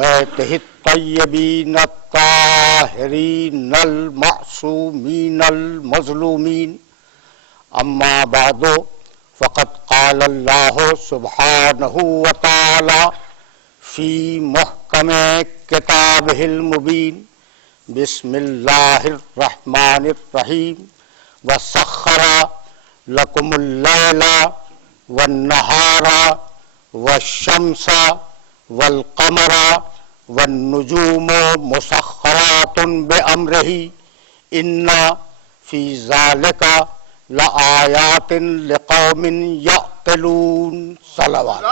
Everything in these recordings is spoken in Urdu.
بیتہ الطیبین الطاہرین المعصومین المظلومین اما بعد فقد قال اللہ سبحانہ وتعالی فی محکم کتابہ المبین بسم اللہ الرحمن الرحیم وسخر لکم اللیل والنہار والشمس والقمر والنجوم مسخرات بأمرہ ان فی ذالک لآیات لقوم یعقلون صلوات.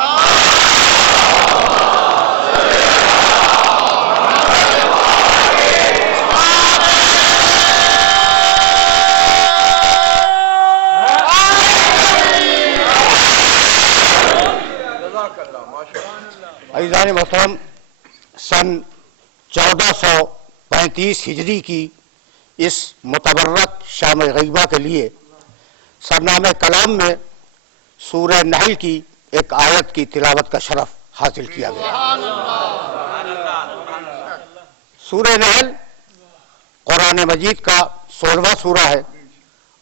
عزیزان محترم، سن 1435 ہجری کی اس متبرک شام غیبہ کے لیے سرنامہ کلام میں سورہ نحل کی ایک آیت کی تلاوت کا شرف حاصل کیا گیا. سورہ نحل قرآن مجید کا 16واں سورہ ہے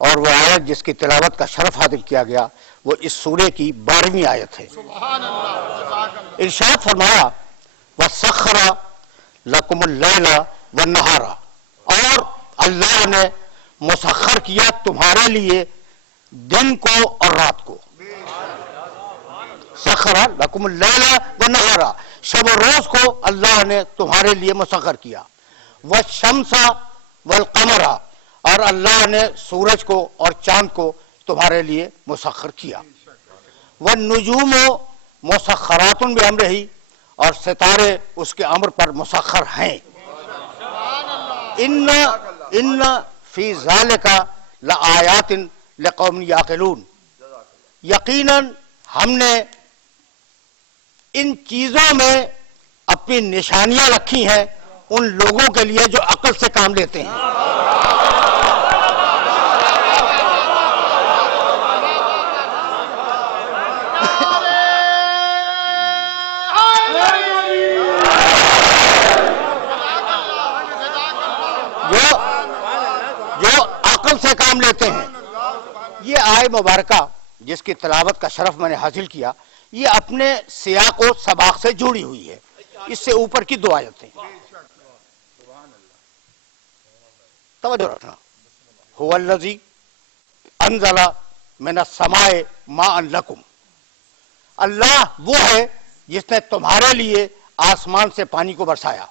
اور وہ آیت جس کی تلاوت کا شرف حاصل کیا گیا وہ اس سورے کی 12ویں آیت ہے. ارشاد فرمایا وَسَخَّرَ لَكُمُ اللَّيْلَ وَالنَّهَارَ، اور اللہ نے مسخر کیا تمہارے لیے دن کو اور رات کو. سخر لکم اللیل والنہار، شب و روز کو اللہ نے تمہارے لیے مسخر کیا. والشمس والقمر، اور اللہ نے سورج کو اور چاند کو تمہارے لیے مسخر کیا. والنجوم مسخرات بامرہ، اور ستارے اس کے امر پر مسخر ہیں. ان فی ذالک لآیات لقوم یعقلون، یقیناً ہم نے ان چیزوں میں اپنی نشانیاں رکھی ہیں ان لوگوں کے لیے جو عقل سے کام لیتے ہیں. جو عقل سے کام لیتے ہیں. یہ آیت مبارکہ جس کی تلاوت کا شرف میں نے حاصل کیا یہ اپنے سیاق و سباق سے جڑی ہوئی ہے. اس سے اوپر کی 2 آیتیں توجہ رکھنا. هو الذی انزل من السماء ماء لکم، اللہ وہ ہے جس نے تمہارے لیے آسمان سے پانی کو برسایا.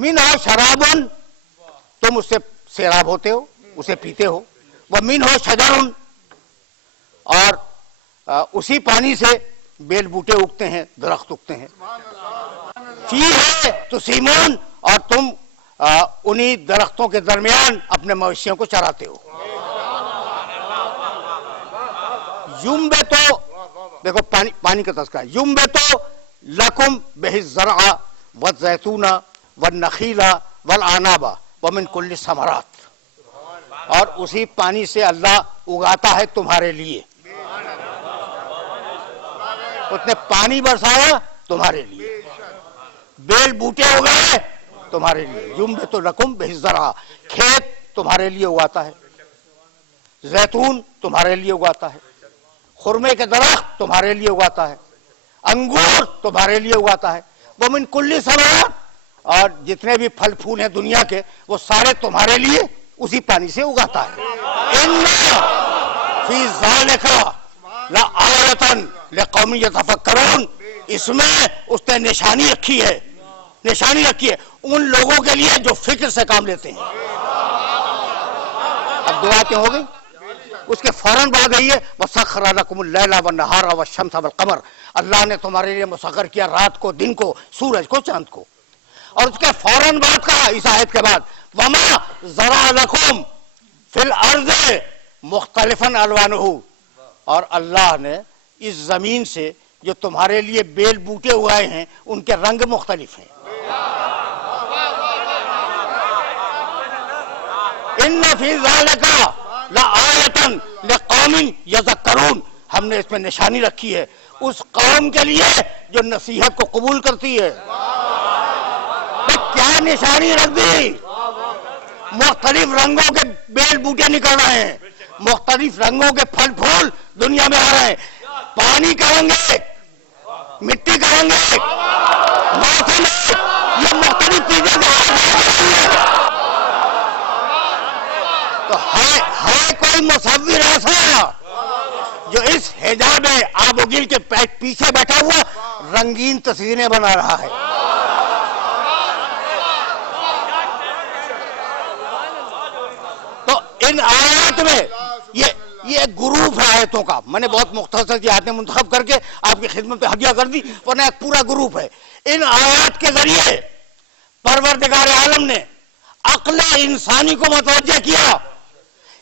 منہ شراب، تم اس سے سیراب ہوتے ہو، اسے پیتے ہو. ومنہ شجر، اور اسی پانی سے بیل بوٹے اگتے ہیں، درخت اگتے ہیں. فیہ تسیمون، اور تم انہی درختوں کے درمیان اپنے مویشیوں کو چراتے ہو. ینبتو، دیکھو پانی کا تذکرہ، ینبتو لکم بہ الزرع والزیتون والنخیل والعناب ومن کل الثمرات، اور اسی پانی سے اللہ اگاتا ہے تمہارے لیے. اس نے پانی برسایا تمہارے لیے، بیل بوٹے اگائے تمہارے لیے. ینبتو لکم بہ الزرع، کھیت تمہارے لیے اگاتا ہے، زیتون تمہارے لیے اگاتا ہے، خرمے کے درخت تمہارے لیے اگاتا ہے، انگور تمہارے لیے اگاتا ہے. ومن کل الثمرات، اور جتنے بھی پھل پھول ہیں دنیا کے وہ سارے تمہارے لیے اسی پانی سے اگاتا ہے. ان فی ذالک لآیۃ لقوم یتفکرون، اس میں اس نے نشانی رکھی ہے ان لوگوں کے لیے جو فکر سے کام لیتے ہیں. اب 2 آیتیں ہو گئی. اس کے فوراً بعد ہے یہ وَسَخَّرَ لَكُمُ اللَّيْلَ وَالنَّهَارَ وَالشَّمْسَ وَالْقَمَرَ، اللہ نے تمہارے لیے مسخر کیا رات کو، دن کو، سورج کو، چاند کو. اور اس کے فوراً بعد کہا اس آیت کے بعد وَمَا ذَرَأَ لَكُمْ فِي الْأَرْضِ مُخْتَلِفًا أَلْوَانُهُ، اور اللہ نے اس زمین سے جو تمہارے لیے بیل بوٹے اگائے ہیں ان کے رنگ مختلف ہیں. ان فی ذالک لآیۃ لقوم یذکرون، ہم نے اس میں نشانی رکھی ہے اس قوم کے لیے جو نصیحت کو قبول کرتی ہے. کیا نشانی رکھ دی؟ مختلف رنگوں کے بیل بوٹے نکل رہے ہیں, مختلف رنگوں کے پھل پھول دنیا میں آ رہے ہیں. پانی کریں گے, مٹی کریں گے, موسم, یہ مختلف چیزیں تو ہے کوئی مصور ایسا جو اس حجاب آب و گل کے پیچھے بیٹھا ہوا رنگین تصویریں بنا رہا ہے؟ تو ان آیات میں یہ گروپ ہے آیتوں کا. میں نے بہت مختصر سی آیتیں منتخب کر کے آپ کی خدمت پہ ہدیہ کر دی, ورنہ ایک پورا گروپ ہے. ان آیات کے ذریعے پروردگار عالم نے عقل انسانی کو متوجہ کیا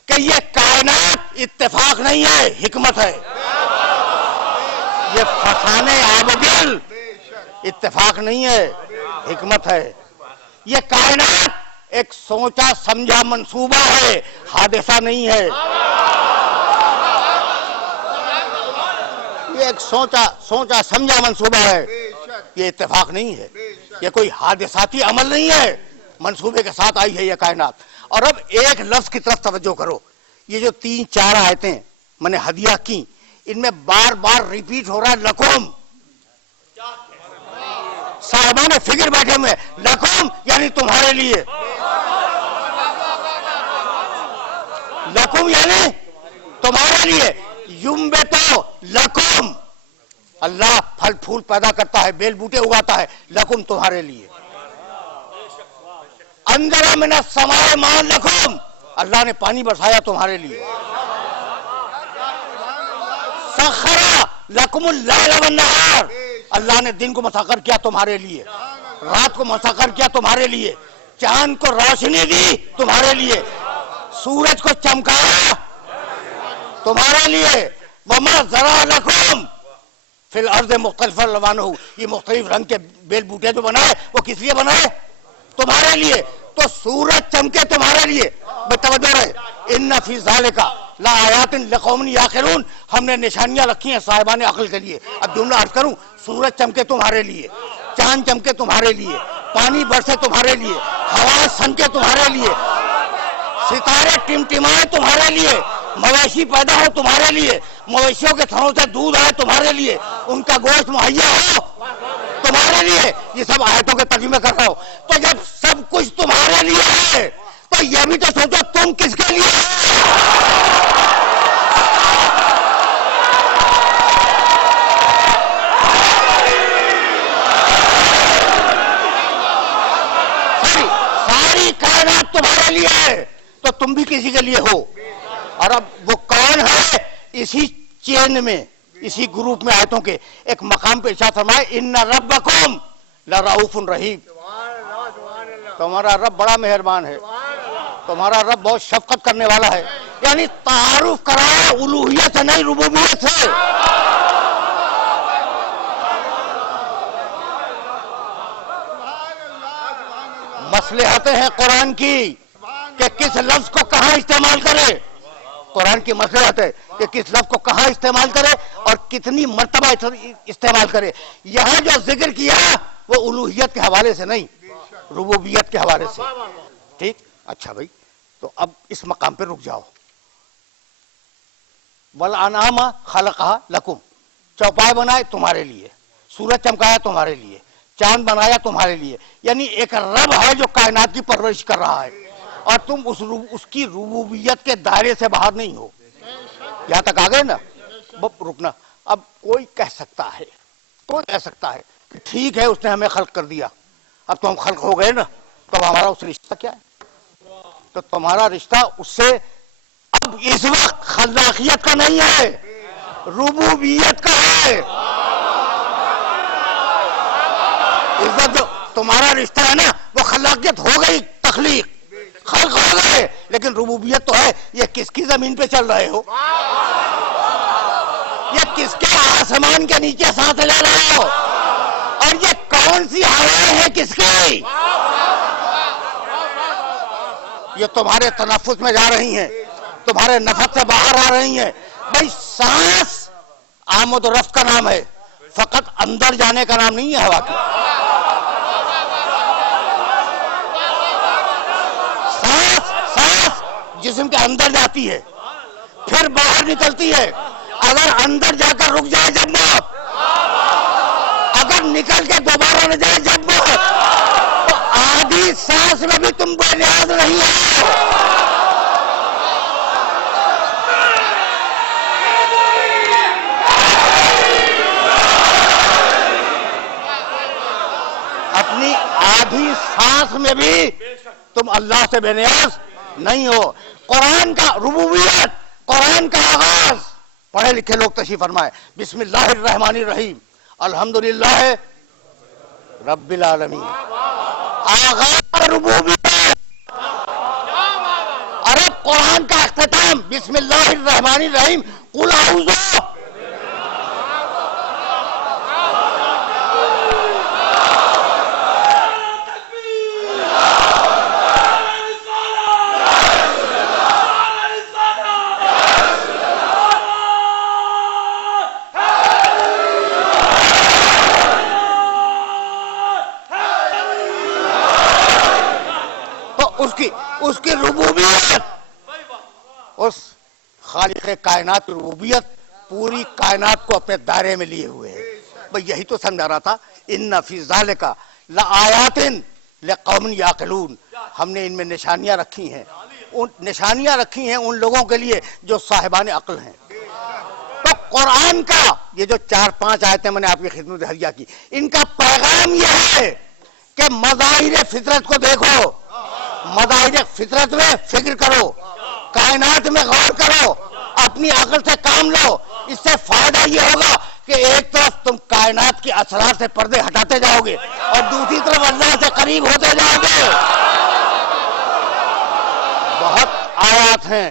کہ یہ کائنات اتفاق نہیں ہے, حکمت ہے. یہ فسانے آب و گل اتفاق نہیں ہے, حکمت ہے. یہ کائنات ایک سوچا سمجھا منصوبہ ہے, حادثہ نہیں ہے. یہ ایک سوچا سمجھا منصوبہ ہے, یہ اتفاق نہیں ہے. یہ کوئی حادثاتی عمل نہیں ہے, منصوبے کے ساتھ آئی ہے یہ کائنات. اور اب ایک لفظ کی طرف توجہ کرو. یہ جو 3-4 آیتیں میں نے ہدیہ کی, ان میں بار بار ریپیٹ ہو رہا ہے لکم. صاحبان فکر بیٹھے ہوئے, لکم یعنی تمہارے لیے, لکم یعنی تمہارے لیے. ینبتو لکم, اللہ پھل پھول پیدا کرتا ہے, بیل بوٹے اگاتا ہے, لکم تمہارے لیے. انزل من السماء ماء لکم, اللہ نے پانی برسایا تمہارے لیے. سخر لکم اللیل والنہار, اللہ نے دن کو مسخر کیا تمہارے لیے, رات کو مسخر کیا تمہارے لیے, چاند کو روشنی دی تمہارے لیے, سورج کو چمکایا تمہارے لیے. وما ذرا لکم فی الارض مختلف الوانہ, یہ مختلف رنگ کے بیل بوٹے جو بنائے وہ کس لیے بنائے؟ تمہارے لیے. تو سورج چمکے تمہارے لیے, توجہ رہے. ان فی ذالک لآیات لقوم یعقلون, ہم نے نشانیاں رکھی ہیں صاحبان عقل کے لیے. اب جملہ عرض کروں, سورج چمکے تمہارے لیے, چاند چمکے تمہارے لیے, پانی برسے تمہارے لیے, ہوائیں سنکے تمہارے لیے, ستارے ٹمٹمائے تمہارے لیے, مویشی پیدا ہو تمہارے لیے, مویشیوں کے تھنوں سے دودھ آئے تمہارے لیے, ان کا گوشت مہیا ہو تمہارے لیے. یہ سب آیتوں کے ترجمے کر رہا ہوں. تو جب سب کچھ تمہارے لیے ہے تو یہ بھی تو سوچو تم کس کے لیے ساری کائنات تمہارے لیے ہے تو تم بھی کسی کے لیے ہو. اور اب وہ کون ہے؟ اسی چین میں, اسی گروپ میں آیتوں کے ایک مقام پہ ارشاد فرمائے, ان ربکم لرؤوف رحیم, تمہارا رب بڑا مہربان ہے, تمہارا رب بہت شفقت کرنے والا ہے. یعنی تعارف کرایا الوہیت سے نہیں, ربوبیت سے. مصلحتیں ہیں قرآن کی کہ کس لفظ کو کہاں استعمال کرے. قرآن کی مصلحت ہے کہ کس لفظ کو کہاں استعمال کرے اور کتنی مرتبہ استعمال کرے. یہاں جو ذکر کیا وہ الوہیت کے حوالے سے نہیں, ربوبیت کے حوالے سے. ٹھیک, اچھا بھائی, تو اب اس مقام پہ رک جاؤ. والانعام خلقھا لکم, چوپائے بنائے تمہارے لیے, سورج چمکایا تمہارے لیے, چاند بنایا تمہارے لیے. یعنی ایک رب ہے جو کائنات کی پرورش کر رہا ہے اور تم اس کی ربوبیت کے دائرے سے باہر نہیں ہو. یہاں تک آ گئے نا. رکنا. اب کوئی کہہ سکتا ہے کہ ٹھیک ہے اس نے ہمیں خلق کر دیا, اب تو ہم خلق ہو گئے نا, تو ہمارا اس رشتہ کیا ہے؟ تو تمہارا رشتہ اس سے اب اس وقت خلاقیت کا نہیں ہے, ربوبیت کا ہے. اس وقت جو تمہارا رشتہ ہے نا وہ خلاقیت ہو گئی, تخلیق, خلق ہو گئے, لیکن ربوبیت تو ہے. یہ کس کی زمین پہ چل رہے ہو؟ یہ کس کے آسمان کے نیچے سانس لے رہے ہو؟ اور یہ کون سی ہوائیں ہیں کس کی؟ یہ تمہارے تنفس میں جا رہی ہیں, تمہارے نفس سے باہر آ رہی ہیں. بھائی سانس آمد و رفت کا نام ہے، فقط اندر جانے کا نام نہیں ہے ہوا کی. سانس جسم کے اندر جاتی ہے پھر باہر نکلتی ہے. اگر اندر جا کر رک جائے جب موت، اگر نکل کے دوبارہ نہ جائے جب موت، تو آدھی سانس میں بھی تم بے نیاز نہیں ہو. اپنی آدھی سانس میں بھی تم اللہ سے بے نیاز نہیں ہو. قرآن کا ربوبیت، قرآن کا آغاز پڑھے لکھے لوگ تشریف فرمائے. بسم اللہ الرحمن الرحیم، الحمدللہ رب العالمین. آغاز ربوبیت اور اب قرآن کا اختتام بسم اللہ الرحمن الرحیم، قل اعوذ. اس کی ربوبیت، اس خالق کائنات کی ربوبیت پوری کائنات کو اپنے دائرے میں لیے ہوئے ہے. بھئی یہی تو سمجھا رہا تھا، ان فی ذالک لآیات لقوم یعقلون. ہم نے ان میں نشانیاں رکھی ہیں، نشانیاں رکھی ہیں ان لوگوں کے لیے جو صاحبان عقل ہیں. تو قرآن کا یہ جو 4-5 آیتیں میں نے آپ کی خدمت میں ہدیہ کی، ان کا پیغام یہ ہے کہ مظاہر فطرت کو دیکھو، مظاہر فطرت میں فکر کرو، کائنات میں غور کرو، اپنی عقل سے کام لو. اس سے فائدہ یہ ہوگا کہ ایک طرف تم کائنات کے اسرار سے پردے ہٹاتے جاؤ گے اور دوسری طرف اللہ سے قریب ہوتے جاؤ گے. بہت آیات ہیں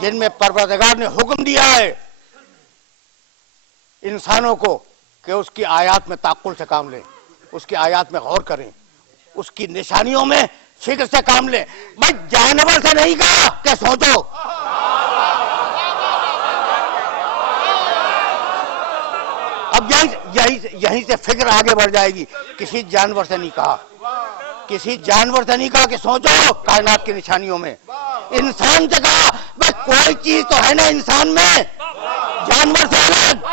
جن میں پروردگار نے حکم دیا ہے انسانوں کو کہ اس کی آیات میں تعقل سے کام لیں، اس کی آیات میں غور کریں، اس کی نشانیوں میں فکر سے کام لیں. میں جانور سے نہیں کہا کہ سوچو، اب یہیں سے فکر آگے بڑھ جائے گی. کسی جانور سے نہیں کہا، کسی جانور سے نہیں کہا کہ سوچو کائنات کی نشانیوں میں. انسان سے کہا بھئی کوئی چیز تو ہے نا انسان میں جانور سے الگ.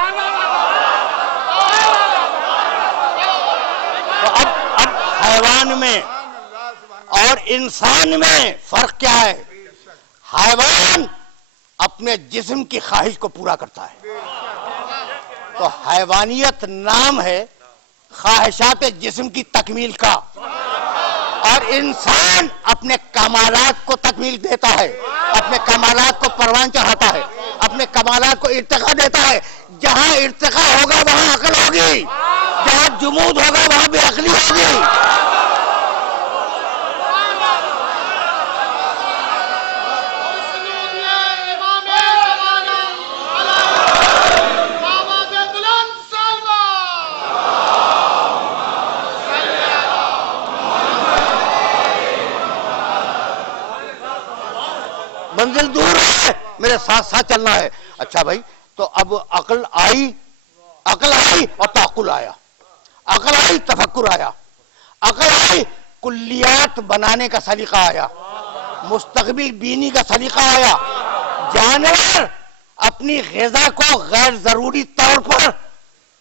تو اب حیوان میں اور انسان میں فرق کیا ہے؟ حیوان اپنے جسم کی خواہش کو پورا کرتا ہے، تو حیوانیت نام ہے خواہشات جسم کی تکمیل کا، اور انسان اپنے کمالات کو تکمیل دیتا ہے، اپنے کمالات کو پروان چڑھاتا ہے، اپنے کمالات کو ارتقا دیتا ہے. جہاں ارتقا ہوگا وہاں عقل ہوگی، جہاں جمود ہوگا وہاں بے عقلی ہوگی. منزل دور ہے، میرے ساتھ ساتھ چلنا ہے. اچھا بھائی، تو اب عقل آئی اور تعقل آیا، عقل آئی تفکر آیا، عقل آئی کلیات بنانے کا سلیقہ آیا، مستقبل بینی کا سلیقہ آیا. جانور اپنی غذا کو غیر ضروری طور پر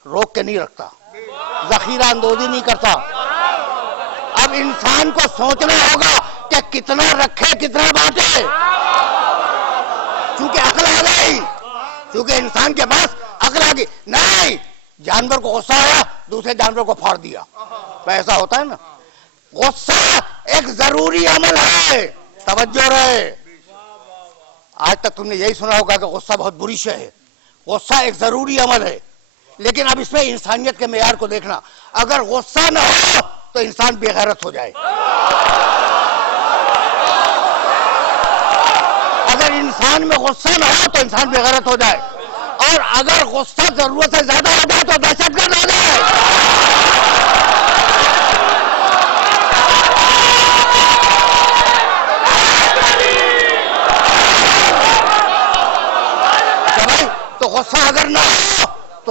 روک کے نہیں رکھتا، ذخیرہ اندوزی نہیں کرتا. اب انسان کو سوچنا ہوگا کہ کتنا رکھے کتنا بانٹے، چونکہ عقل آ گئی، چونکہ انسان کے پاس عقل آ گئی. نہیں، جانور کو غصہ آیا دوسرے جانور کو پھاڑ دیا، ایسا ہوتا ہے نا. غصہ ایک ضروری عمل ہے، توجہ رہے. آج تک تم نے یہی سنا ہوگا کہ غصہ بہت بری شے ہے. غصہ ایک ضروری عمل ہے، لیکن اب اس میں انسانیت کے معیار کو دیکھنا. اگر غصہ نہ ہو تو انسان بے غیرت ہو جائے، اگر انسان میں غصہ نہ ہو تو انسان بے غیرت ہو جائے، اور اگر غصہ ضرورت سے زیادہ ہو جائے تو دہشت گرد ہو جائے. تو غصہ اگر نہ ہو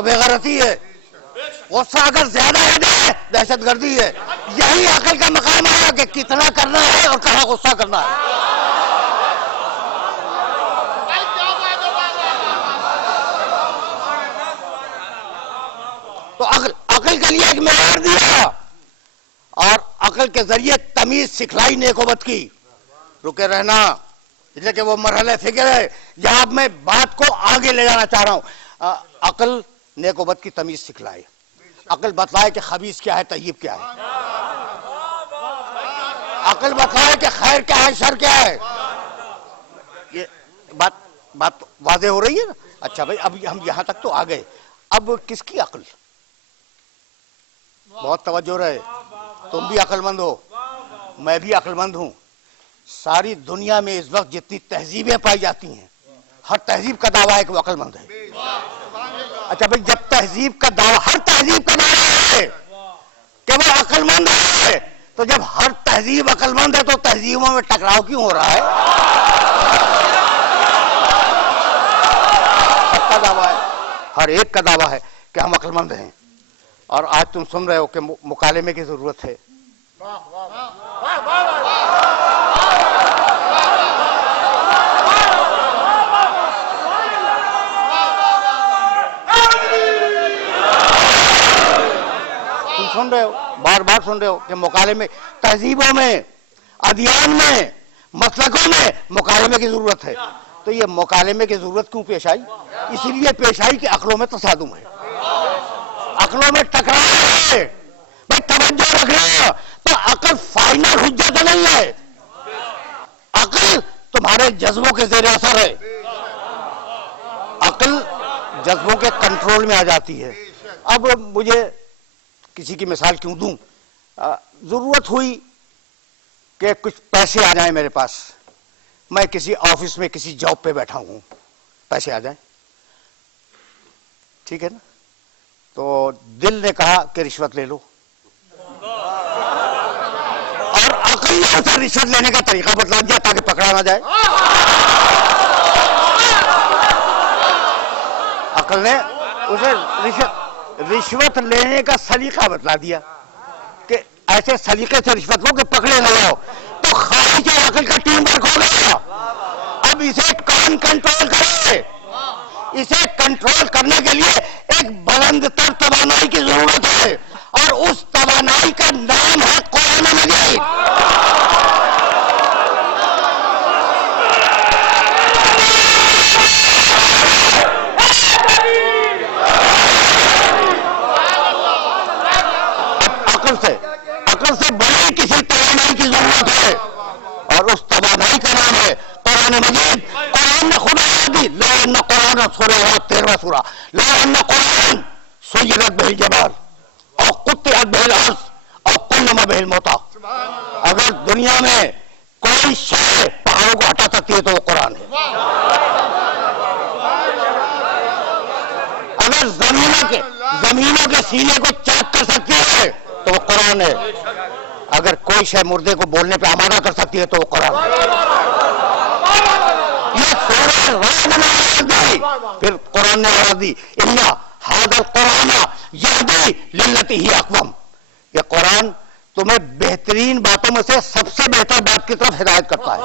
بے غیرتی ہے، غصہ اگر زیادہ ہے دہشت گردی ہے. یہی عقل کا مقام ہے کہ کتنا کرنا ہے اور کہاں غصہ کرنا ہے. تو عقل کے لیے ایک معیار دیا اور عقل کے ذریعے تمیز سکھلائی نیکوبت کی. رکے رہنا، اس لیے کہ وہ مرحلہ فکر ہے جہاں میں بات کو آگے لے جانا چاہ رہا ہوں. عقل نیکوبت کی تمیز سکھلائے، عقل بتلائے کہ خبیث کیا ہے طیب کیا ہے، عقل بتلائے کہ خیر کیا ہے شر کیا ہے. یہ بات واضح ہو رہی ہے نا. اچھا بھائی، اب ہم یہاں تک تو آ گئے. اب کس کی عقل؟ بہت توجہ رہے، تم بھی عقل مند ہو، میں بھی عقل مند ہوں. ساری دنیا میں اس وقت جتنی تہذیبیں پائی جاتی ہیں، ہر تہذیب کا دعویٰ ہے کہ وہ عقل مند ہے. اچھا بھائی، جب تہذیب کا دعویٰ، ہر تہذیب کا دعویٰ ہے کہ وہ عقل مند ہے، تو جب ہر تہذیب عقل مند ہے تو تہذیبوں میں ٹکراؤ کیوں ہو رہا ہے؟ سب کا دعویٰ ہے، ہر ایک کا دعویٰ ہے کہ ہم عقل مند ہیں. اور آج تم سن رہے ہو کہ مکالمے کی ضرورت ہے. تم سن رہے ہو، بار بار سن رہے ہو کہ مکالمے، تہذیبوں میں، ادیان میں، مسلکوں میں مکالمے کی ضرورت ہے. تو یہ مکالمے کی ضرورت کیوں پیش آئی؟ اسی لیے پیش آئی کہ عقلوں میں تصادم ہے، عقلوں میں ٹکراؤ ہے. بھائی توجہ رکھنا، تو عقل فائنل حجت نہیں ہے، عقل تمہارے جذبوں کے زیر اثر ہے. عقل جذبوں کے کنٹرول میں آ جاتی ہے. اب مجھے کسی کی مثال کیوں دوں، ضرورت ہوئی کہ کچھ پیسے آ جائیں میرے پاس، میں کسی آفس میں کسی جاب پہ بیٹھا ہوں، پیسے آ جائیں، ٹھیک ہے نا. تو دل نے کہا کہ رشوت لے لو، اور عقل نے اسے رشوت لینے کا طریقہ بتلا دیا تاکہ پکڑا نہ جائے. عقل نے اسے رشوت لینے کا سلیقہ بتلا دیا کہ ایسے سلیقے سے رشوت لو کہ پکڑے نہ جاؤ. تو خارج عقل کا ٹیم ورک ہو گیا. اب اسے کون کنٹرول کرے؟ اسے کنٹرول کرنے کے لیے ایک بلند تر توانائی کی ضرورت ہے، اور اس توانائی کا نام ہے قرآن مجید. عقل سے بڑی کسی توانائی کی ضرورت ہے، اور اس توانائی کا نام ہے قرآن مجید. قرآن نے خدا دی، لا ان قرآن سورہ 13واں سورہ، لا ان قرآن سیرت بہ الجبال اور قطعت بہ الارض اور کلم بہ الموتى. اگر دنیا میں کوئی شے پہاڑوں کو ہٹا سکتی ہے تو وہ قرآن ہے. اگر زمینوں کے سینے کو چاک کر سکتی ہے تو وہ قرآن ہے. اگر کوئی شے مردے کو بولنے پہ آمادہ کر سکتی ہے تو وہ قرآن ہے. یہ سورہ رعد نے آواز دی، پھر قرآن نے آواز دی، اِنَّ هَذَا الْقُرْآنَ يَهْدِي لِلَّتِي هِيَ أَقْوَمُ. یہ قرآن تمہیں بہترین باتوں میں سے سب سے بہتر بات کی طرف ہدایت کرتا ہے.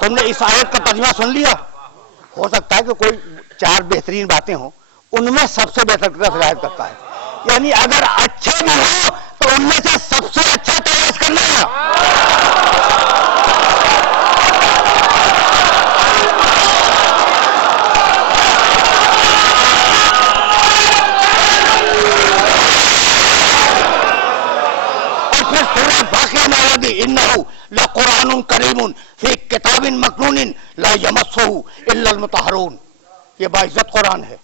تم نے اس آیت کا ترجمہ سن لیا؟ ہو سکتا ہے کہ کوئی 4 بہترین باتیں ہوں، ان میں سب سے بہتر کی طرف ہدایت کرتا ہے. یعنی اگر اچھے بھی ہو تو ان میں سے سب سے اچھا تلاش کرنا. اور پھر سورہ باقیہ میں آیا دی، انہ لقرآن کریم فی کتاب مکنون لا یمسہ الا المطہرون. یہ باعزت قرآن ہے،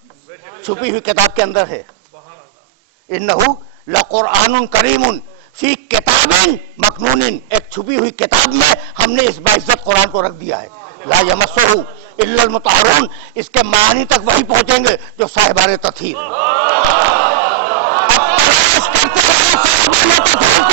چھپی ہوئی کتاب کے اندر ہے. انہو لقرآن کریم فی کتاب مکنون، ایک چھپی ہوئی کتاب میں ہم نے اس باعزت قرآن کو رکھ دیا ہے. لا یمسہ الا المطہرون، اس کے معنی تک وہی پہنچیں گے جو صاحبان تطہیر. اب تلاش کرتے ہیں صاحبان تطہیر کو.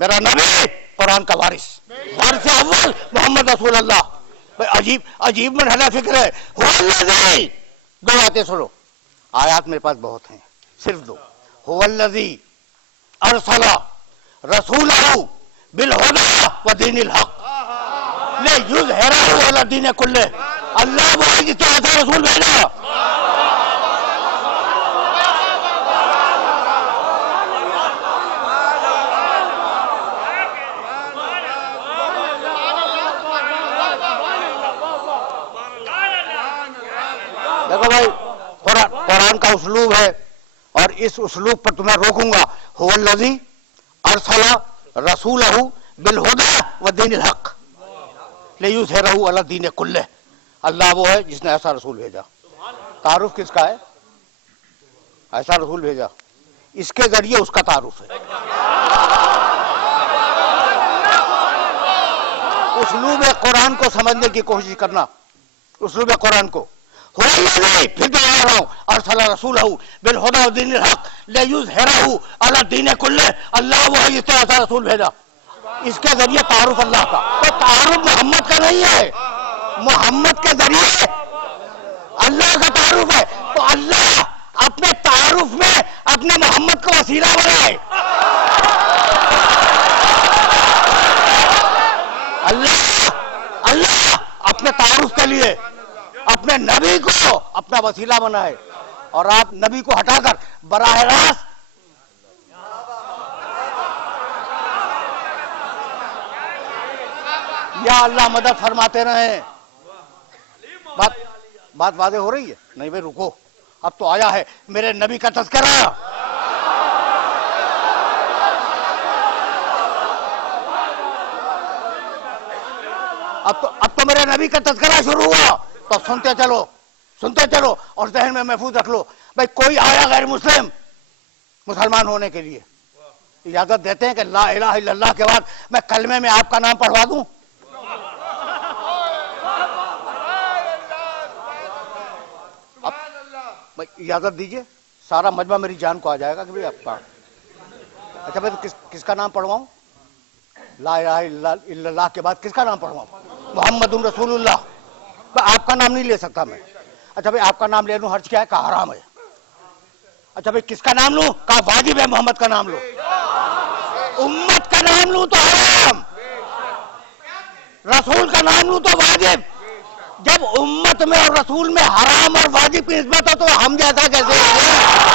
میرا نبی قرآن کا وارث اول محمد رسول اللہ. بھائی عجیب مرحلہ فکر ہے. الذی، دو آیتیں سنو، آیات میرے پاس بہت ہیں، صرف دو. هو الذی ارسل رسولہ بالہدی ودین الحق لیظہرہ علی الدین کلہ. اللہ وہ ہے جس نے ایسا رسول بھیجا. دیکھو بھائی، قرآن کا اسلوب ہے اور اس اسلوب پر تمہیں روکوں گا. هو الذی ارسل رسولہ بالہدی ودین الحق لیظہرہ علی الدین کلہ. اللہ وہ ہے جس نے ایسا رسول بھیجا. تعارف کس کا ہے؟ ایسا رسول بھیجا، اس کے ذریعے اس کا تعارف ہے. اسلوب قرآن کو سمجھنے کی کوشش کرنا، اسلوب قرآن کو. پھر دوہرا رہا ہوں، ارسل رسولہ بالہدی ودین الحق لیظہرہ علی الدین کلہ. اللہ وہ ہے جس نے ایسا رسول بھیجا، اس کے ذریعے تعارف اللہ کا. تو تعارف محمد کا نہیں ہے، محمد کے ذریعے اللہ کا تعارف ہے. تو اللہ اپنے تعارف میں اپنے محمد کو وسیلہ بنائے. اللہ اپنے تعارف کے لیے اپنے نبی کو اپنا وسیلہ بنائے، اور آپ نبی کو ہٹا کر براہ راست یا اللہ مدد فرماتے رہے. بات واضح ہو رہی ہے؟ نہیں بھائی رکو، اب تو آیا ہے میرے نبی کا تذکرہ. اب تو میرے نبی کا تذکرہ شروع ہوا. تو سنتے چلو اور ذہن میں محفوظ رکھ لو. بھائی کوئی آیا غیر مسلمان ہونے کے لیے، اجازت دیتے ہیں کہ لا الہ الا اللہ کے بعد میں کلمے میں آپ کا نام پڑھوا دوں؟ اجازت دیجئے، سارا مجمع میری جان کو آ جائے گا کہ بھائی آپ کا. اچھا بھائی تو کس کا نام پڑھواؤں؟ لا الہ الا اللہ کے بعد کس کا نام پڑھواؤں؟ محمد رسول اللہ. آپ کا نام نہیں لے سکتا میں. اچھا بھائی آپ کا نام لے لوں حرج کیا ہے؟ کہا حرام ہے. اچھا بھائی کس کا نام لوں؟ کہا واجب ہے محمد کا نام لو. امت کا نام لوں تو حرام، رسول کا نام لوں تو واجب. جب امت میں اور رسول میں حرام اور واجب کی نسبت ہو تو ہم جیسا کیسے ہے؟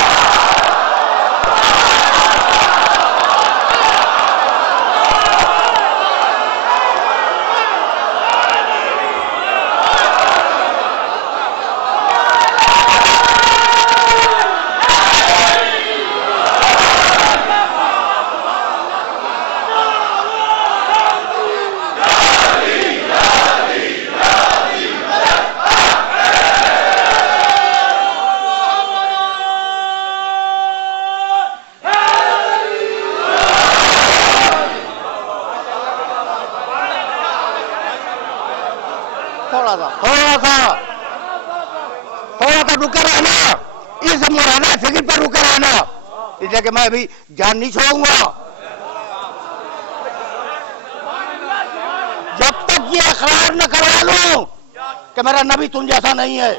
تھوڑا سا رکے رہنا، اس مولانا فکر پر رکے رہنا، اس لیے کہ میں ابھی جان نہیں چھوڑوں گا جب تک یہ اقرار نہ کروا لوں کہ میرا نبی تم جیسا نہیں ہے.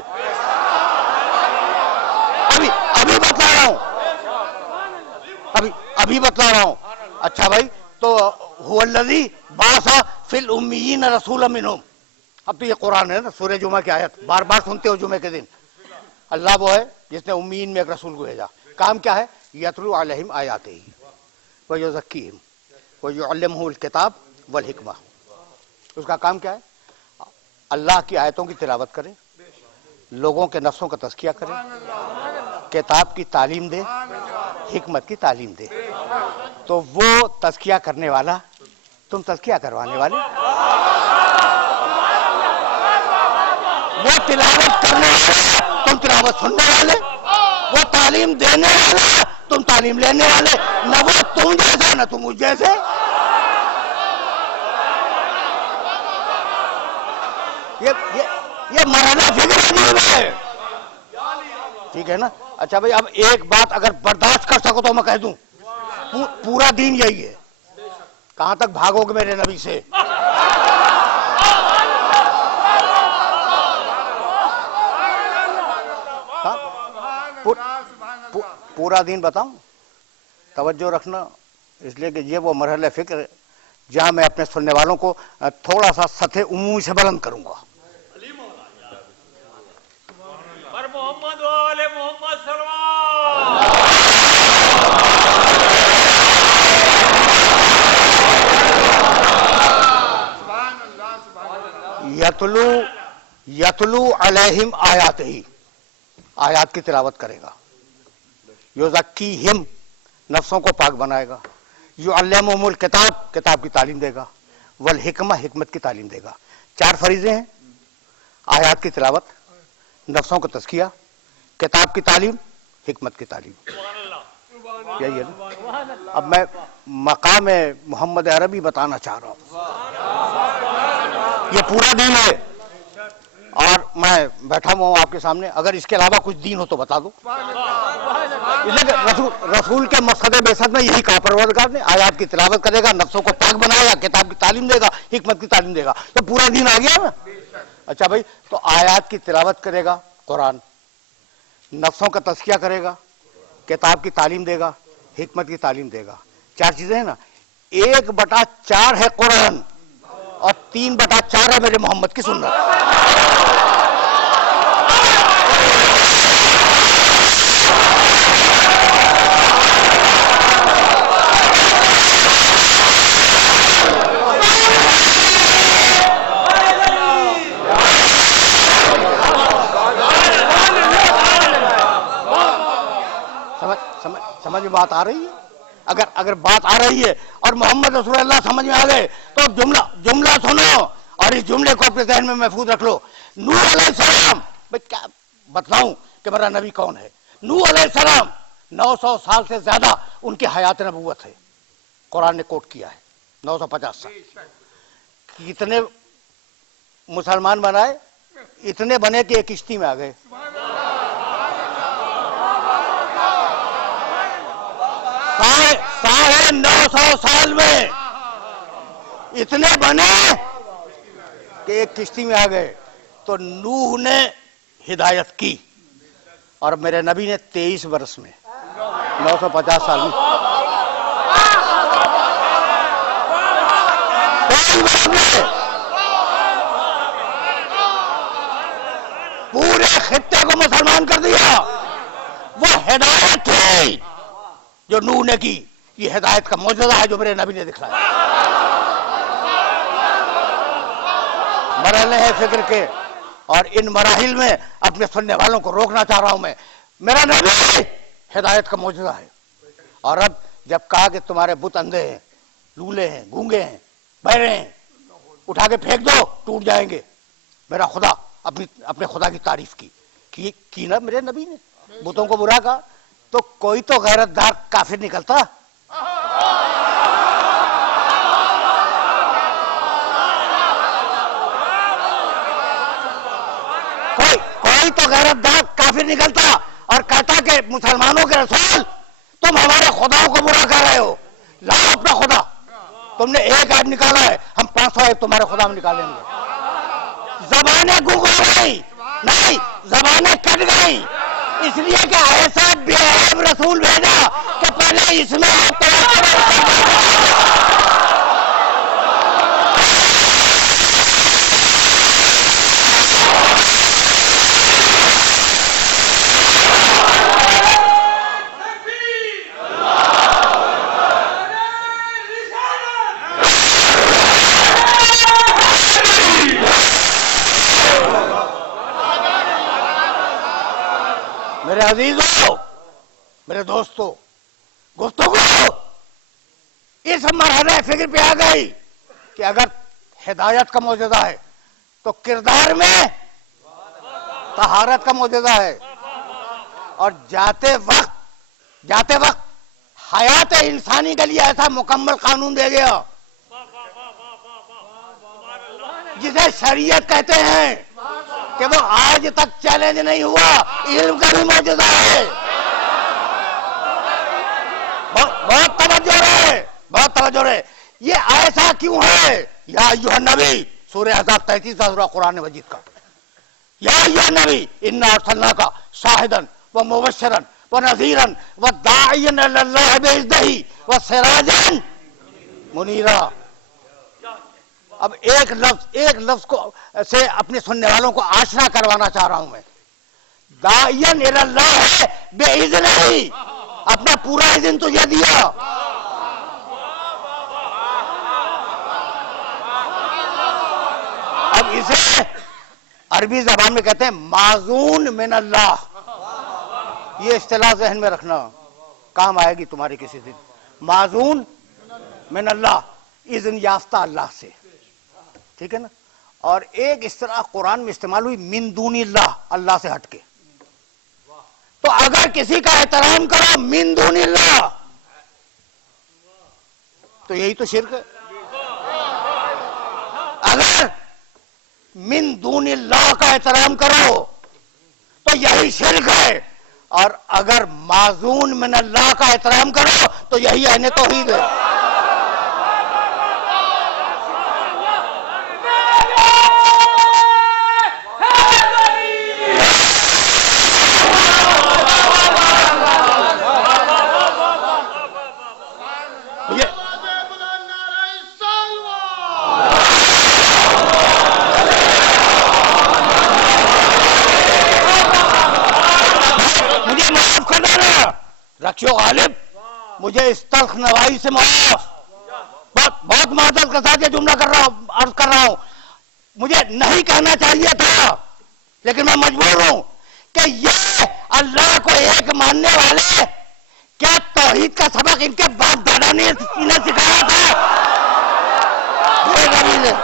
ابھی بتلا رہا ہوں. اچھا بھائی تو هو الذی بعث فی الامیین رسولا منہم. اب تو یہ قرآن ہے نا، سورہ جمعہ کی آیت بار بار سنتے ہو جمعے کے دن. اللہ وہ ہے جس نے امیین میں ایک رسول کو بھیجا. کام کیا ہے؟ یتلو علیہم آیاتہ ویزکیہم ویعلمہم الکتاب والحکمہ. اس کا کام کیا ہے؟ اللہ کی آیتوں کی تلاوت کرے، لوگوں کے نفسوں کا تزکیہ کرے، کتاب کی تعلیم دے، حکمت کی تعلیم دے. تو وہ تزکیہ کرنے والا، تم تزکیہ کروانے والے، وہ تلاوت کرنے والے، تم تلاوت سننے والے، وہ تعلیم دینے والے، تم تعلیم لینے والے. نہ وہ تم جیسا نہ تم مجھ جیسے. یہ مرحلہ فکر ہے، ٹھیک ہے نا؟ اچھا بھائی اب ایک بات اگر برداشت کر سکو تو میں کہہ دوں، پورا دین یہی ہے. کہاں تک بھاگو گے میرے نبی سے؟ پورا دین بتاؤں؟ توجہ رکھنا، اس لیے کہ یہ وہ مرحلہ فکر ہے جہاں میں اپنے سننے والوں کو تھوڑا سا سطح عمومی سے بلند کروں گا. پر محمد والے محمد سلام. یتلو علیہم آیات ہی، آیات کی تلاوت کرے گا. یزکیہم، نفسوں کو پاک بنائے گا. یعلمہم الکتاب، کتاب کی تعلیم دے گا. والحکمہ، حکمت کی تعلیم دے گا. 4 فریضے ہیں: آیات کی تلاوت، نفسوں کا تزکیہ، کتاب کی تعلیم، حکمت کی تعلیم. یہی ہے نا. اب میں مقام محمد عربی بتانا چاہ رہا ہوں. یہ پورا دین ہے اور میں بیٹھا ہوا ہوں آپ کے سامنے. اگر اس کے علاوہ کچھ دین ہو تو بتا دو. رسول کے مقصد بعثت میں یہی کہا پروردگار نے، آیات کی تلاوت کرے گا، نفسوں کو پاک بنائے گا، کتاب کی تعلیم دے گا، حکمت کی تعلیم دے گا. تو پورا دین آ گیا نا. اچھا بھائی، تو آیات کی تلاوت کرے گا قرآن، نفسوں کا تزکیہ کرے گا، کتاب کی تعلیم دے گا، حکمت کی تعلیم دے گا. 4 چیزیں ہیں نا. 1/4 ہے قرآن اور 3/4 ہے میرے محمد کی سنت. سمجھ میں بات آ رہی ہے؟ اگر بات آ رہی ہے اور محمد رسول اللہ سمجھ میں آ گئے تو جملہ سنو اور اس جملے کو اپنے ذہن میں محفوظ رکھ لو. نوح علیہ السلام، بھائی کیا بتلاؤں کہ میرا نبی کون ہے. نوح علیہ السلام 900 سال سے زیادہ ان کی حیات نبوت ہے. قرآن نے کوٹ کیا ہے 950 سال. کتنے مسلمان بنائے؟ اتنے بنے کہ ایک کشتی میں آ گئے. ساڑھے 900 سال میں اتنے بنے کہ ایک کشتی میں آ گئے. تو نوح نے ہدایت کی اور میرے نبی نے 23 برس میں 950 سال میں پورے خطے کو مسلمان کر دیا. وہ ہدایت تھی جو نوح نے کی. یہ ہدایت کا معجزہ ہے جو میرے نبی نے دکھایا. مرحلے ہیں فکر کے اور ان مراحل میں اپنے سننے والوں کو روکنا چاہ رہا ہوں میں. میرا نبی ہدایت کا معجزہ ہے. اور اب جب کہا کہ تمہارے بت اندھے ہیں، لولے ہیں، گونگے ہیں، بہرے ہیں، اٹھا کے پھینک دو، ٹوٹ جائیں گے. میرا خدا اپنے خدا کی تعریف کی نا میرے نبی نے. بتوں کو برا کہا تو کوئی تو غیرت دار کافر نکلتا. کوئی تو غیرت دار کافر نکلتا اور کہتا کہ مسلمانوں کے رسول تم ہمارے خداؤں کو برا کر رہے ہو، لاؤ اپنا خدا. تم نے ایک عیب نکالا ہے، ہم 500 عیب تمہارے خدا میں نکالیں گے. زبانیں گونگ ہو گئی، نہیں زبانیں کٹ گئی، اس لیے کہ ایسا بے عیب رسول بھیجا کہ پہلے اس میں میرے عزیزوں، میرے دوستوں، گفتگو اس مرحلے فکر پہ آ گئی کہ اگر ہدایت کا معجزہ ہے تو کردار میں طہارت کا معجزہ ہے. اور جاتے وقت حیات انسانی کے لیے ایسا مکمل قانون دے گیا جسے شریعت کہتے ہیں کہ وہ آج تک چیلنج نہیں ہوا. علم کا بھی معجزہ ہے. بہت توجہ رہے. یہ ایسا کیوں ہے؟ یا ایھا النبی، سورہ احزاب 33 سورہ قرآن مجید کا، یا ایھا النبی انا ارسلناک شاہدا ومبشرا ونذیرا وداعیا الی اللہ باذنہ وسراجا منیرا۔ اب ایک لفظ کو سے اپنے سننے والوں کو آشنا کروانا چاہ رہا ہوں میں۔ داعیا الی اللہ ہے باذنہ، اپنا پورا اذن تجھے دیا۔ اب اسے عربی زبان میں کہتے ہیں معزون من اللہ۔ یہ اصطلاح ذہن میں رکھنا، کام آئے گی تمہارے کسی دن۔ معزون من اللہ، اذن یافتہ اللہ سے، ٹھیک ہے نا؟ اور ایک اصطلاح قرآن میں استعمال ہوئی من دون اللہ، اللہ سے ہٹ کے۔ تو اگر کسی کا احترام کرو من دون اللہ تو یہی تو شرک ہے۔ اگر من دون اللہ کا احترام کرو تو یہی شرک ہے، اور اگر معزون من اللہ کا احترام کرو تو یہی عین توحید ہے۔ رکھیو غالب، مجھے اس تلخ نوائی سے معاف، بہت معذرت کے ساتھ یہ جملہ عرض کر رہا ہوں، مجھے نہیں کہنا چاہیے تھا لیکن میں مجبور ہوں کہ یہ اللہ کو ایک ماننے والے، کیا توحید کا سبق ان کے باپ دادا نے انہیں سکھایا تھا؟ یہ غریب ہے۔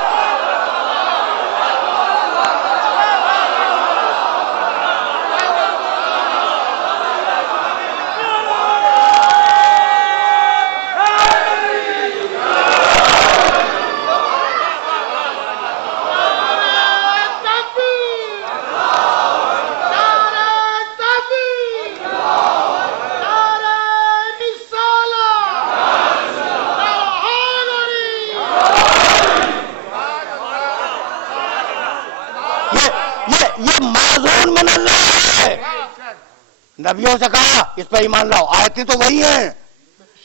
یہ معزون من اللہ ہے۔ نبیوں سے کہا اس پہ ایمان لاؤ، آیتیں تو وہی ہیں،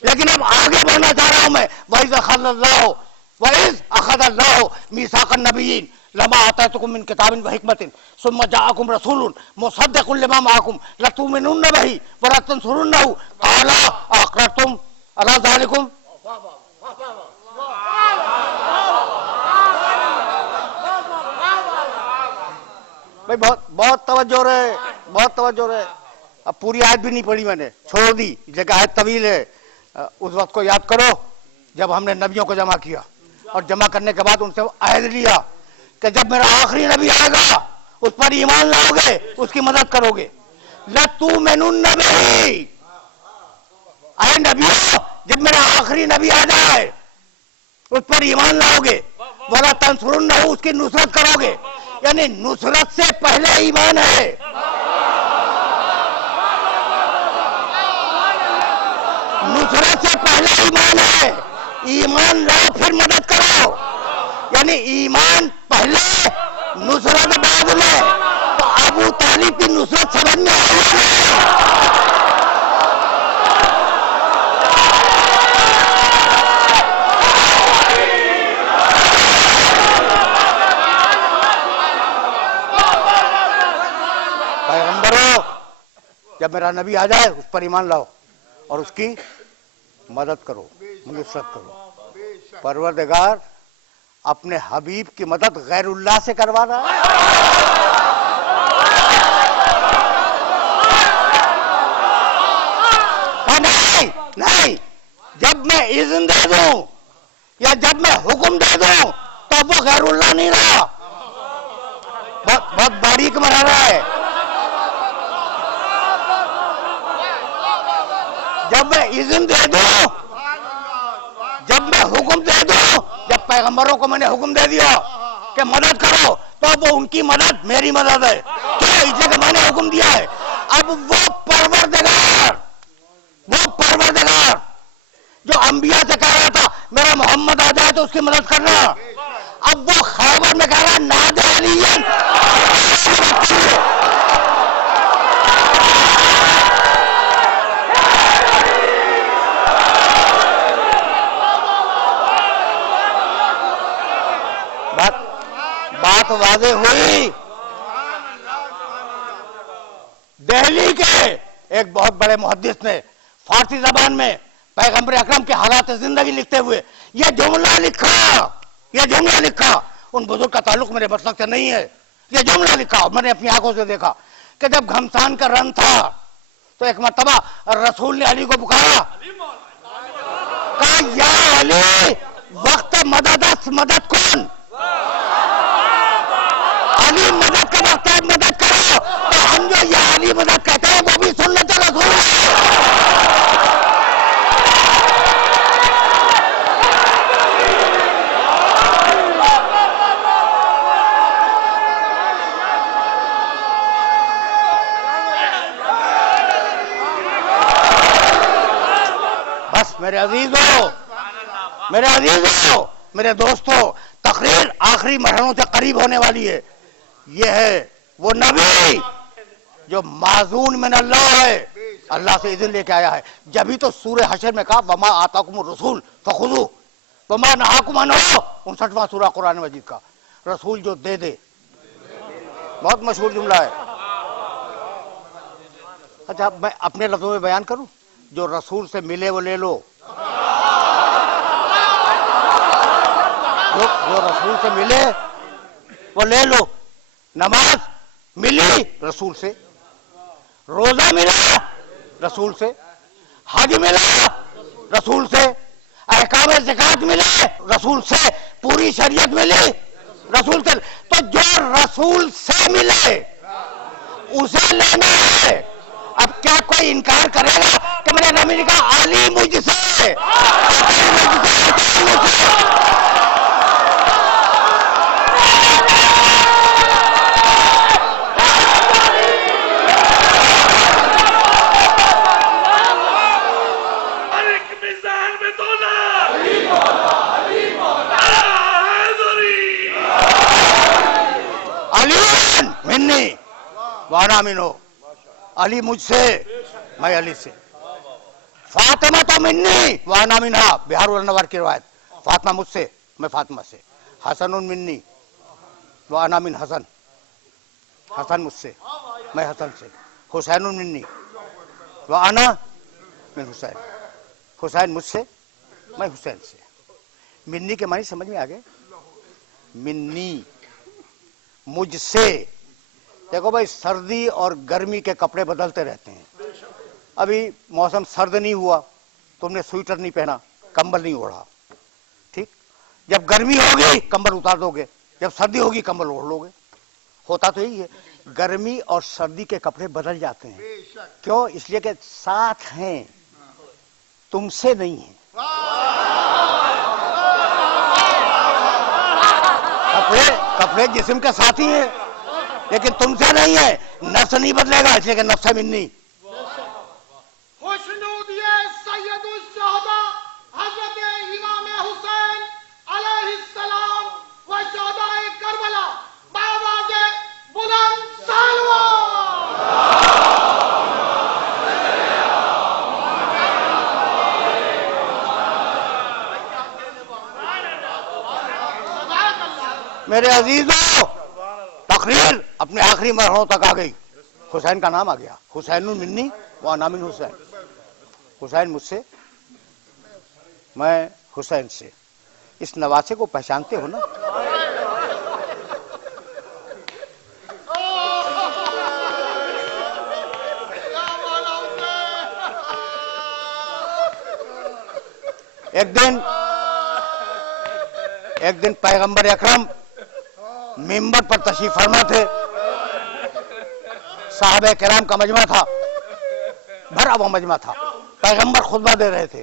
لیکن اب آگے بڑھنا چاہ رہا ہوں میں۔ وَإِذْ أَخَذَ اللَّهُ مِيثَاقَ النَّبِيِّينَ لَمَا آتَيْتُكُم مِّن كِتَابٍ وَحِكْمَةٍ ثُمَّ جَاءَكُمْ رَسُولٌ مُصَدِّقٌ لِّمَا مَعَكُمْ لَتُؤْمِنُنَّ بِهِ وَلَتَنصُرُنَّهُ قَالَ أَقْرَرْتُمْ عَلَىٰ ذَٰلِكُمْ۔ بھائی بہت توجہ رہے، بہت توجہ رہے۔ اب پوری آیت بھی نہیں پڑھی میں نے، چھوڑ دی، جگہ آیت طویل ہے۔ اس وقت کو یاد کرو جب ہم نے نبیوں کو جمع کیا، اور جمع کرنے کے بعد ان سے عہد لیا کہ جب میرا آخری نبی آئے گا اس پر ایمان لاؤ گے، اس کی مدد کرو گے۔ لَتُؤْمِنُنَّ بِهِ، اے نبیوں جب میرا آخری نبی آ جائے اس پر ایمان لاؤ گے، وَلَتَنصُرُنَّهُ، اس کی نصرت کرو گے۔ یعنی نصرت سے پہلے ایمان ہے۔ نصرت سے پہلے ایمان ہے، ایمان لاؤ پھر مدد کرو، یعنی ایمان پہلے نصرت بعد میں۔ تو ابو طالب کی نصرت سمجھ میں آئی۔ جب میرا نبی آ جائے اس پر ایمان لاؤ اور اس کی مدد کرو، نصرت کرو۔ پروردگار اپنے حبیب کی مدد غیر اللہ سے کروا رہا ہے۔ نہیں، جب میں اذن دے دوں یا جب میں حکم دے دوں تو وہ غیر اللہ نہیں رہا، بہت باریک مرحلہ ہے۔ جب میں اذن دے دوں، جب میں حکم دے دوں، جب پیغمبروں کو میں نے حکم دے دیا کہ مدد کرو تو وہ ان کی مدد میری مدد ہے، کیوں؟ اس لیے کہ میں نے حکم دیا ہے۔ اب وہ پروردگار جو انبیاء سے کہہ رہا تھا میرا محمد آ جائے تو اس کی مدد کرنا. اب وہ خیبر میں کہہ رہا ناد علیین. بات واضح ہوئی. دہلی کے ایک بہت بڑے محدث نے فارسی زبان میں پیغمبر اکرم کے حالات زندگی لکھتے ہوئے یہ جملہ لکھا. ان بزرگ کا تعلق میرے مسلک سے نہیں ہے. یہ جملہ لکھا میں نے اپنی آنکھوں سے دیکھا کہ جب گھمسان کا رن تھا تو ایک مرتبہ رسول نے علی کو پکارا, کہا یا علی وقت مدد کون؟ علی مدد کا وقت ہے, مدد کرو. تو ہم جو یا علی مدد کہتے ہیں وہ بھی سنت رسول ہے. بس میرے عزیزوں میرے دوستوں, تقریر آخری مرحلوں سے قریب ہونے والی ہے. یہ ہے وہ نبی جو معزون من اللہ ہے, اللہ سے اذن لے کے آیا ہے. جبھی تو سورہ حشر میں کہا وما آتاکم الرسول فخذوہ وما نہاکم عنہ, 59واں سورہ قرآن مجید کا. رسول جو دے دے, بہت مشہور جملہ ہے. اچھا میں اپنے لفظوں میں بیان کروں, جو رسول سے ملے وہ لے لو. جو رسول سے ملے وہ لے لو. نماز ملی رسول سے, روزہ ملا رسول سے, حج ملا رسول سے, احکام زکات ملے رسول سے, پوری شریعت ملی رسول سے. تو جو رسول سے ملے اسے لینا ہے. اب کیا کوئی انکار کرے گا کہ میں نے نبی نے کہا علی مجھ سے, وانا منو, علی مجھ سے میں علی سے. فاطمہ تو منی وانا منہا, بہار الانوار کی روایت, فاطمہ مجھ سے میں فاطمہ سے. حسن منی وانا من حسن, حسن مجھ سے میں حسن سے. حسین منی وانا من حسین, حسین مجھ سے میں حسین سے. منی کے معنی سمجھ میں آ گئے؟ منی مجھ سے. دیکھو بھائی سردی اور گرمی کے کپڑے بدلتے رہتے ہیں. ابھی موسم سرد نہیں ہوا, تم نے سویٹر نہیں پہنا, کمبل نہیں اوڑھا, ٹھیک. جب گرمی ہوگی کمبل اتار دو گے, جب سردی ہوگی کمبل اوڑھ لو گے. ہوتا تو یہی ہے, گرمی اور سردی کے کپڑے بدل جاتے ہیں. کیوں؟ اس لیے کہ ساتھ ہیں, تم سے نہیں ہیں. کپڑے جسم کے ساتھ ہی ہیں لیکن تم سے نہیں ہے. نفس نہیں بدلے گا, اس لیے کہ نفس منی. خوشنود سید الشہداء حضرت امام حسین علیہ السلام و شہداء کربلا بآواز بلند سلوات. میرے عزیزوں, تقریر اپنے آخری مرحلوں تک آ گئی. حسین کا نام آ گیا, حسین منی وانا من حسین. حسین مجھ سے میں حسین سے. اس نواسے کو پہچانتے ہو نا؟ ایک دن پیغمبر اکرم ممبر پر تشریف فرما تھے. صحابہ کرام کا مجمع تھا, بھرا ہوا مجمع تھا. پیغمبر خطبہ دے رہے تھے.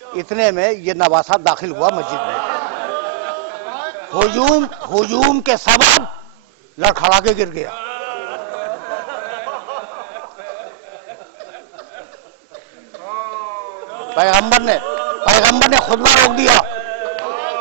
اتنے میں یہ نواسہ داخل ہوا مسجد میں. ہجوم کے سبب لڑکھڑا کے گر گیا. پیغمبر نے خطبہ روک دیا.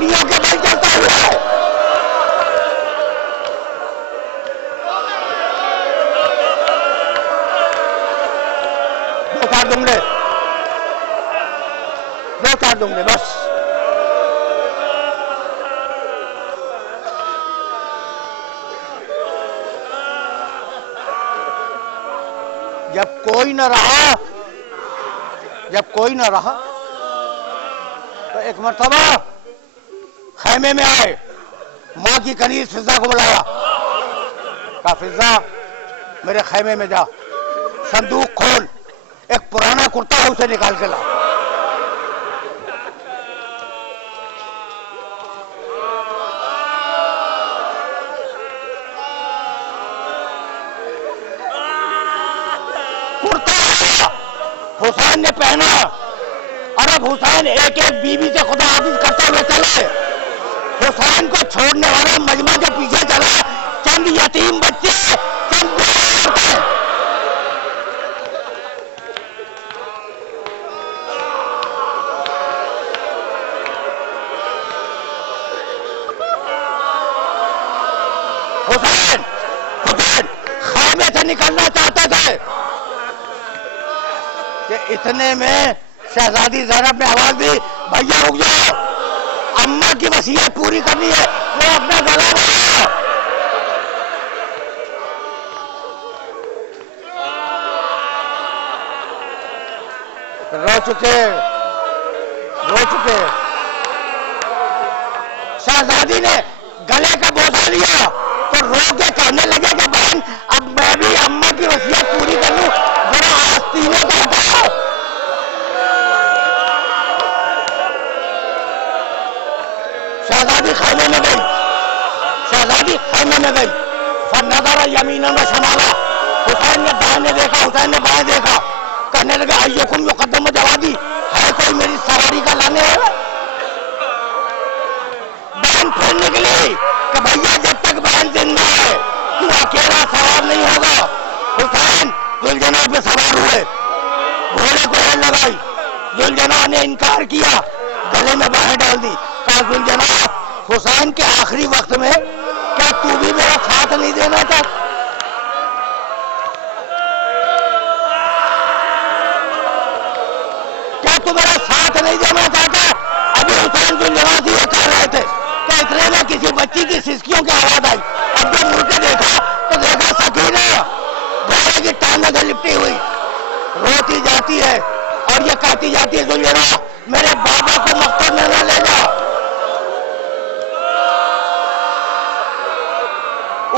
پانیوں کے بل چلتا ہوا ہے. دو چار جملے بس. جب کوئی نہ رہا تو ایک مرتبہ خیمے میں آئے, ماں کی کنیز فضا کو بلایا, کہا فضا میرے خیمے میں جا, صندوق کھول, ایک پرانا کرتا ہے اسے نکال کے لا. حسین نے پہنا, اور اب حسین ایک ایک بیوی سے خدا حافظ کرتے ہوئے چلے. حسین کو چھوڑنے والا مجمع کے پیچھے چلا, چند یتیم بچے, چند حسین خیمے سے نکلنا چاہتے تھے کہ اتنے میں شہزادی زینب نے آواز دی, بھیا رک جاؤ, اماں کی وصیت پوری کرنی ہے. وہ اپنا گلا بڑھایا. رو چکے شہزادی نے گلے کا بوسہ لیا تو رو کے کہنے لگے کہ بہن اب میں بھی اماں کی وصیت پوری کر لوں, ذرا آستینوں کا ہٹاؤ. شہزادی خیمے میں گئی, فنظر یمینا و شمالا, حسین نے دائیں دیکھا, حسین نے بائیں دیکھا, کہنے لگا ایکم یقدم جوادی, ہے کوئی میری سواری کا لانے والا. بہن پھر نکلی کہ بھیا جب تک بہن زندہ ہے تو اکیلا سوار نہیں ہوگا. حسین ذوالجناح پہ سوار ہوئے, گھوڑے کو ریل لگائی. ذوالجناح نے انکار کیا, گلے میں باہیں ڈال دی. کہا ذوالجناح حسین کے آخری وقت میں کیا تو بھی میرا ساتھ نہیں دینا چاہتا؟ کیا تو میرا ساتھ نہیں دینا چاہتا؟ ابھی حسین ذوالجناح سے یہ کہہ رہے تھے کہ اتنے میں کسی بچی کی سسکیوں کی آواز آئی. اب جب مڑ کے دیکھا تو دیکھا سکینہ گھوڑے کی ٹانگوں سے لپٹی ہوئی روتی جاتی ہے اور یہ کہتی جاتی ہے ذوالجناح میرے بابا کو مقتل میں نہ لے جا.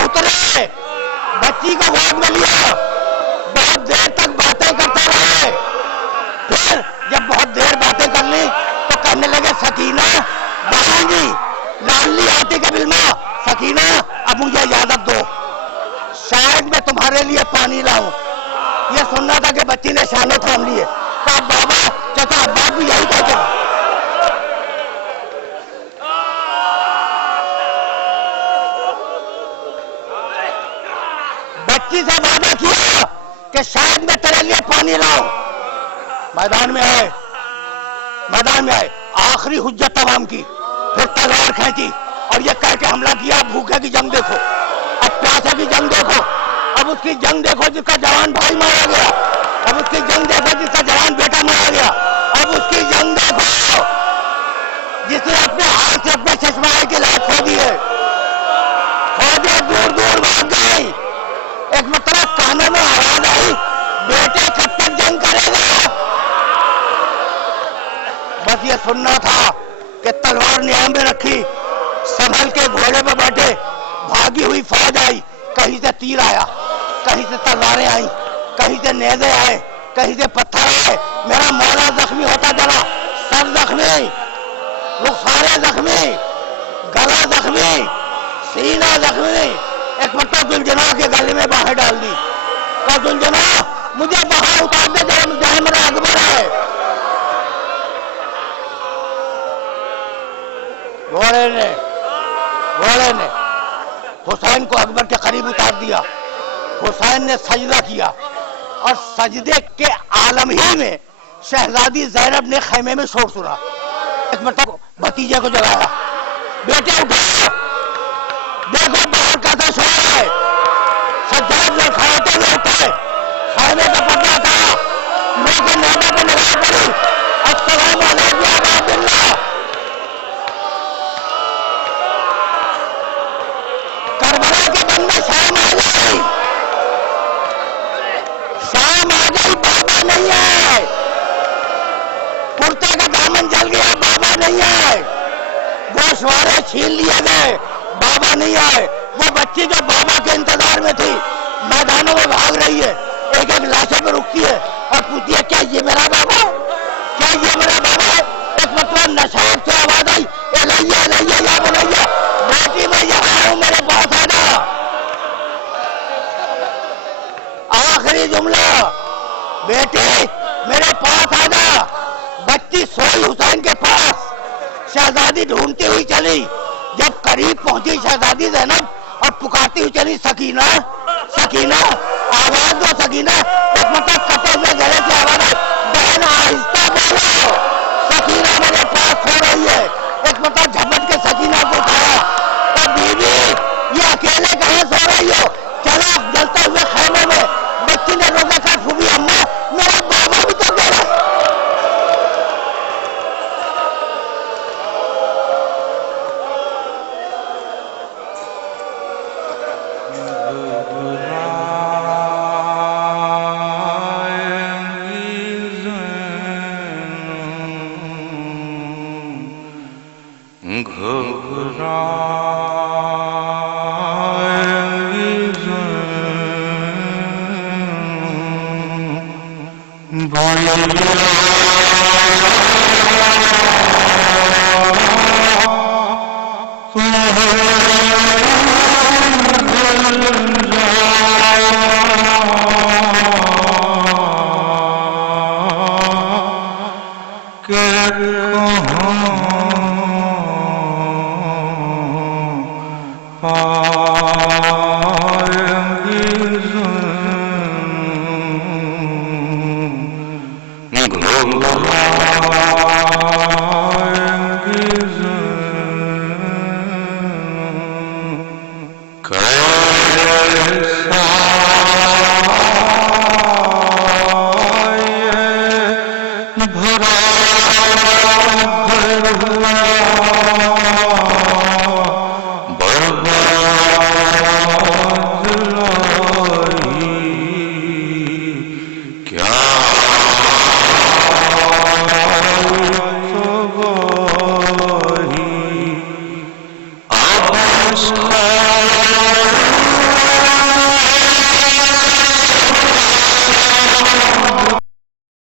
اترے, بچی کو گود میں لیا, بہت دیر تک باتیں کرتے رہے. پھر جب بہت دیر باتیں کر لی تو کہنے لگے سکینہ بہن جی لالی آتی کے بلما, سکینہ اب مجھے اجازت دو, شاید میں تمہارے لیے پانی لاؤں. یہ سننا تھا کہ بچی نے شانوں تھام لیے. کہا بابا چچا ابا بھی یہی کہتے ہیں. بچی سے وعدہ کیا کہ شاید میں تیرے لیے پانی لاؤں. میدان میں آئے, آخری حجت تمام کی, پھر تلوار کھینچی اور یہ کہہ کے حملہ کیا, بھوکے کی جنگ دیکھو, اب پیاسے کی جنگ دیکھو, اب اس کی جنگ دیکھو جس کا جوان بھائی مارا گیا, اب اس کی جنگ دیکھو جس کا جوان بیٹا مارا گیا, اب اس کی جنگ دیکھو جس نے اپنے ہاتھ سے اپنے چشمائے کے لاکھ کھو دیے. فوجیں دور دور بھاگ گئی. ایک مرتبہ کانوں میں آواز آئی, بیٹے کب تک جنگ کرے گا؟ بس یہ سننا تھا کہ تلوار نیام میں رکھی, سنبھل کے گھوڑے پہ بیٹھے, بھاگی ہوئی فوج آئی, کہیں سے تیر آیا, کہیں سے تلواریں آئیں, کہیں سے نیزے آئے, کہیں سے پتھر آئے. میرا مولا زخمی ہوتا چلا, سر زخمی, رخسارے زخمی, گلا زخمی, سینہ زخمی. ایک مرتبہ ذوالجناح کے گلے میں باہیں ڈال دی. کہا ذوالجناح مجھے باہر اتار دے جہاں میرا اکبر ہے. گھوڑے نے حسین کو اکبر کے قریب اتار دیا. حسین نے سجدہ کیا اور سجدے کے عالم ہی میں شہزادی زینب نے خیمے میں شور سنا. ایک مرتبہ بھتیجے کو جگایا, بیٹے اٹھو، دیکھو باہر کیسا شور ہے. سجاد جو کھڑے تھے وہ اٹھے، خیمے کا پردہ تھا، لوگ موقع پہ نماز پڑھی. السلام علیکم یا عباد اللہ. کربلا کے بندے شام آ گئی، شام آ گئی، بابا نہیں آئے. کرتے کا دامن جل گیا، بابا نہیں آئے. گوشوارے چھین لیے گئے، بابا نہیں آئے. وہ بچی جو بابا کے انتظار میں تھی میدانوں میں بھاگ رہی ہے، ایک ایک لاشوں پہ رکتی ہے اور پوچھتی ہے کیا یہ میرا بابا ہے، کیا یہ میرا بابا ہے. ایک مرتبہ نشاب سے آواز آئی، الیہ الیہ یا بلیہ، بیٹی میں یہاں ہوں، میرے پاس آ جا. آخری جملہ، بیٹی میرے پاس آ جا. بچی سوئی حسین کے پاس، شہزادی ڈھونڈتی ہوئی چلی. جب قریب پہنچی شہزادی زینب اور پکارتی ہوئی چلی سکینہ سکینہ، آواز دو سکینہ. ایک مطلب کٹے ہوئے گلے سے آواز آئی، بہن آہستہ بولو، سکینہ میرے پاس سو رہی ہے. ایک مطلب جھپٹ کے سکینہ کو اٹھایا، تو بیوی یہ اکیلے کہاں سو رہی ہو، چلا جلتے ہوئے خیمے میں. بچی نے روکا کر پھوپھی اماں میرا بابا بھی تو گیا. بھائی